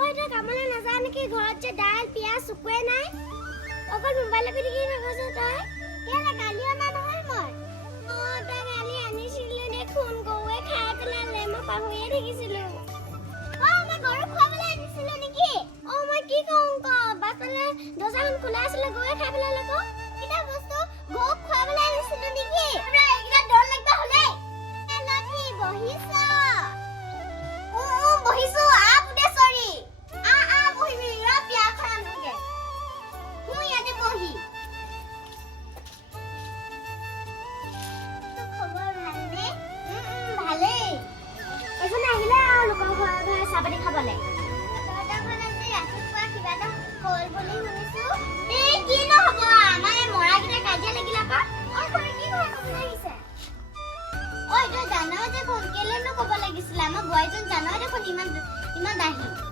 ঐ তই কামলৈ নাযাৱ নেকি? ঘৰত যে দাইল পিয়াজ চকুৱে নাই। অকল মোবাইল টিপি থাকছ তই। কেলে কালি অনা নহয় মই? তই কালি আনিছিলি দেখোন। গৰুৱে খাই পেলালে, মই পাহৰিয়ে থাকিছিলো। মই গৰুক খুৱাবলৈ আনিছিলো নেকি? মই কি কওঁ ক? বাটলে দৰ্জাখন খোলা আছিলে, গৰুৱে খাই পেলালে ক। কিটা বস্তু গৰুক খুৱাবলৈ আনিছিলো নেকি? এইকেইটা ডৰ লাগবা হ'লে লক্ষী বহিছ। বহিছো বুদেশ্বৰী। বহিবি ৰ বিয়াখন আনোগে। মই ইয়াতে বহি। খবৰ ভালনে? ভালেই। এজনে আহিলে আৰু লোকৰ ঘৰে চাহপাতি খাবলৈ। তহঁতৰখন আজি ৰাতিপুৱা কিবা এটা হ'ল বুলি শুনিছো। কি নহ'ব, আমাৰ এই মৰাকেইটা কাজিয়া লাগিলে আকৌ। কি কথা আহিছে? তই জানই দেখোন, কেলেনো ক'ব লাগিছিলে? আমাৰ বোৱাৰীজন জানই দেখোন ইমান দাহী।